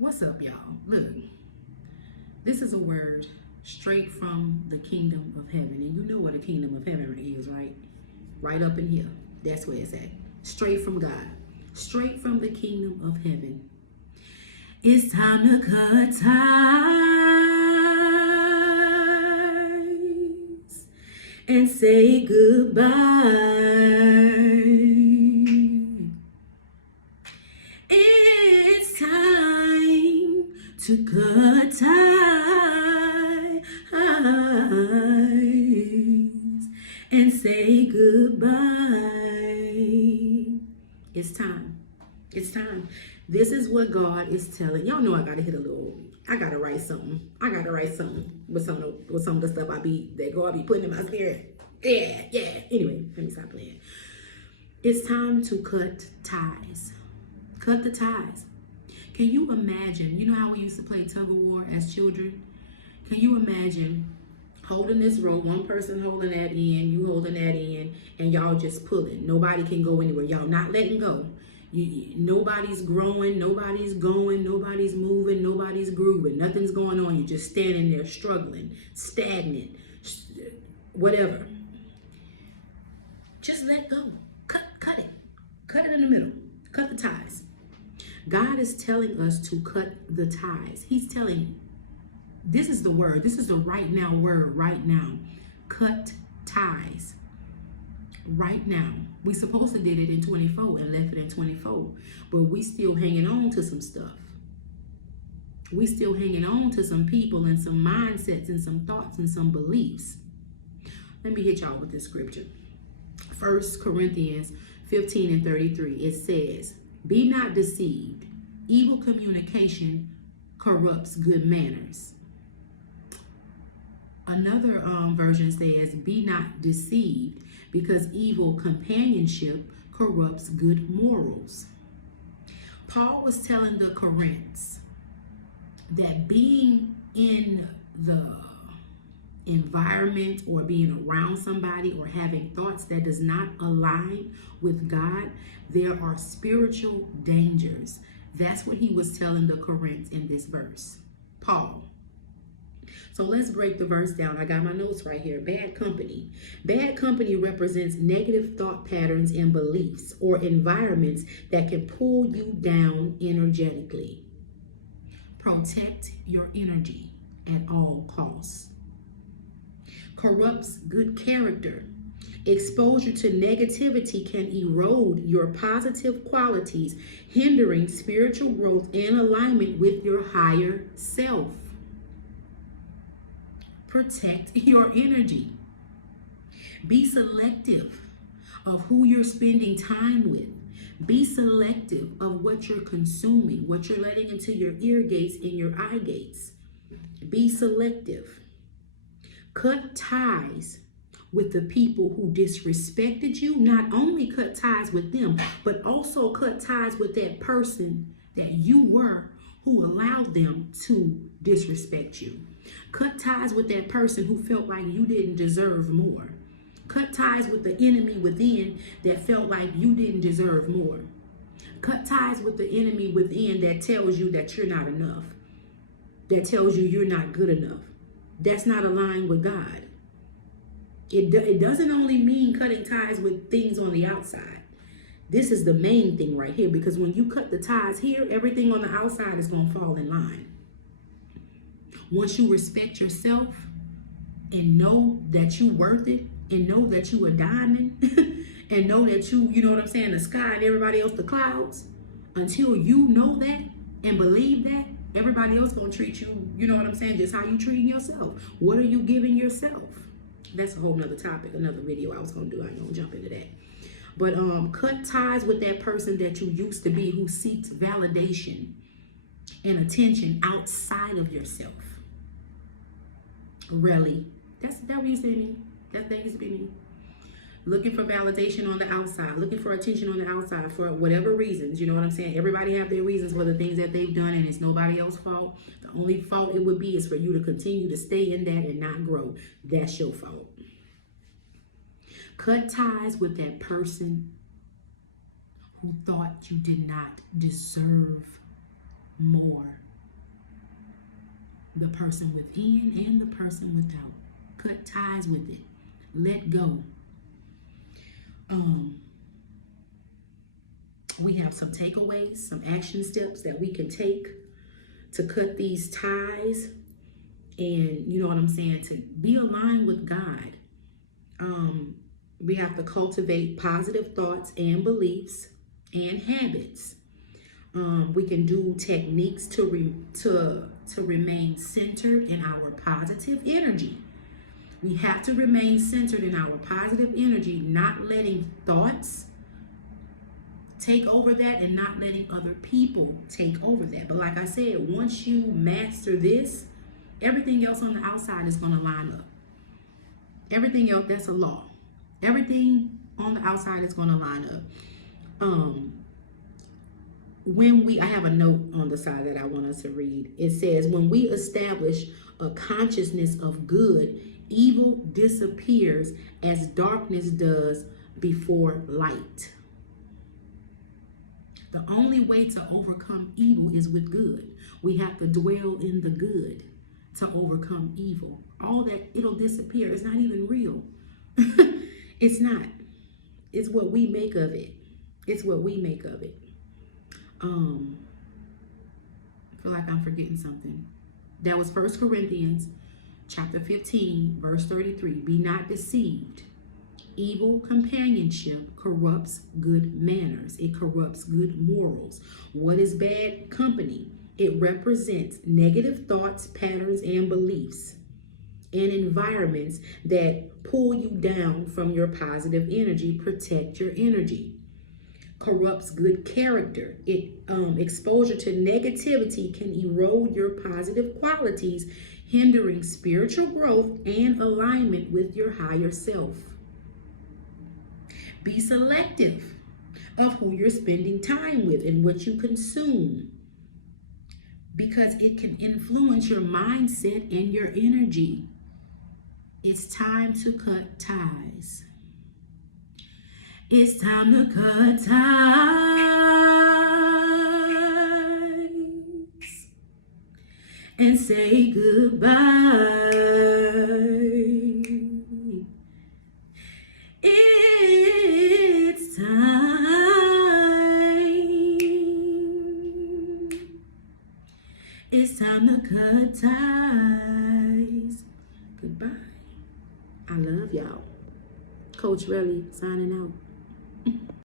What's up, y'all? Look, this is a word straight from the kingdom of heaven. And you know what the kingdom of heaven is, right? Right up in here. That's where it's at. Straight from God. Straight from the kingdom of heaven. It's time to cut ties and say goodbye. It's time to cut ties and say goodbye. It's time. It's time. This is what God is telling. Y'all know I gotta hit a little. I gotta write something. I gotta write something with some of the stuff that God be putting in my spirit. Yeah. Anyway, let me stop playing. It's time to cut ties. Cut the ties. Can you imagine? You know how we used to play tug of war as children? Can you imagine holding this rope, one person holding that end, you holding that end, and y'all just pulling? Nobody can go anywhere. Y'all not letting go. Nobody's growing, nobody's going, nobody's moving, nobody's grooving. Nothing's going on. You're just standing there struggling, stagnant, whatever. Just let go. Cut it. Cut it in the middle. Cut the ties. God is telling us to cut the ties. He's telling, this is the word. This is the right now word right now. Cut ties. Right now. We supposed to did it in 24 and left it in 24. But we still hanging on to some stuff. We still hanging on to some people and some mindsets and some thoughts and some beliefs. Let me hit y'all with this scripture. 1 Corinthians 15 and 33. It says, be not deceived. Evil communication corrupts good manners. Another version says, be not deceived, because evil companionship corrupts good morals. Paul was telling the Corinthians that being in the environment or being around somebody or having thoughts that does not align with God, there are spiritual dangers. That's what he was telling the Corinthians in this verse. Paul. So let's break the verse down. I got my notes right here. Bad company. Bad company represents negative thought patterns and beliefs or environments that can pull you down energetically. Protect your energy at all costs. Corrupts good character. Exposure to negativity can erode your positive qualities, hindering spiritual growth and alignment with your higher self. Protect your energy. Be selective of who you're spending time with. Be selective of what you're consuming, what you're letting into your ear gates and your eye gates. Be selective. Cut ties with the people who disrespected you. Not only cut ties with them, but also cut ties with that person that you were who allowed them to disrespect you. Cut ties with that person who felt like you didn't deserve more. Cut ties with the enemy within that felt like you didn't deserve more. Cut ties with the enemy within that tells you that you're not enough. That tells you you're not good enough. That's not aligned with God. It doesn't only mean cutting ties with things on the outside. This is the main thing right here, because when you cut the ties here, everything on the outside is going to fall in line. Once you respect yourself and know that you're worth it, and know that you a diamond, and know that you know what I'm saying, the sky and everybody else the clouds, until you know that and believe that, everybody else gonna treat you, you know what I'm saying, just how you treating yourself. What are you giving yourself? That's a whole nother topic, another video I was gonna do. I ain't gonna jump into that. But cut ties with that person that you used to be, who seeks validation and attention outside of yourself. Really? That what you say to me? That used to be me. Looking for validation on the outside, looking for attention on the outside for whatever reasons, you know what I'm saying? Everybody have their reasons for the things that they've done, and it's nobody else's fault. The only fault it would be is for you to continue to stay in that and not grow. That's your fault. Cut ties with that person who thought you did not deserve more. the person within and the person without. Cut ties with it. Let go. We have some takeaways, some action steps that we can take to cut these ties, and you know what I'm saying, to be aligned with God. We have to cultivate positive thoughts and beliefs and habits. We can do techniques to remain centered in our positive energy. We have to remain centered in our positive energy, not letting thoughts take over that and not letting other people take over that. But like I said, once you master this, everything else on the outside is going to line up. Everything else, that's a law. Everything on the outside is going to line up. I have a note on the side that I want us to read. It says, when we establish a consciousness of good, evil disappears as darkness does before light. The only way to overcome evil is with good. We have to dwell in the good to overcome evil. All that, it'll disappear. It's not even real. It's not. It's what we make of it. It's what we make of it. I feel like I'm forgetting something. That was 1 Corinthians chapter 15, verse 33. Be not deceived. Evil companionship corrupts good manners. It corrupts good morals. What is bad company? It represents negative thoughts, patterns, and beliefs and environments that pull you down from your positive energy. Protect your energy. Corrupts good character. Exposure to negativity can erode your positive qualities, hindering spiritual growth and alignment with your higher self. Be selective of who you're spending time with and what you consume, because it can influence your mindset and your energy. It's time to cut ties. It's time to cut ties and say goodbye. It's time. It's time to cut ties. Goodbye. I love y'all. Coach Relly signing out.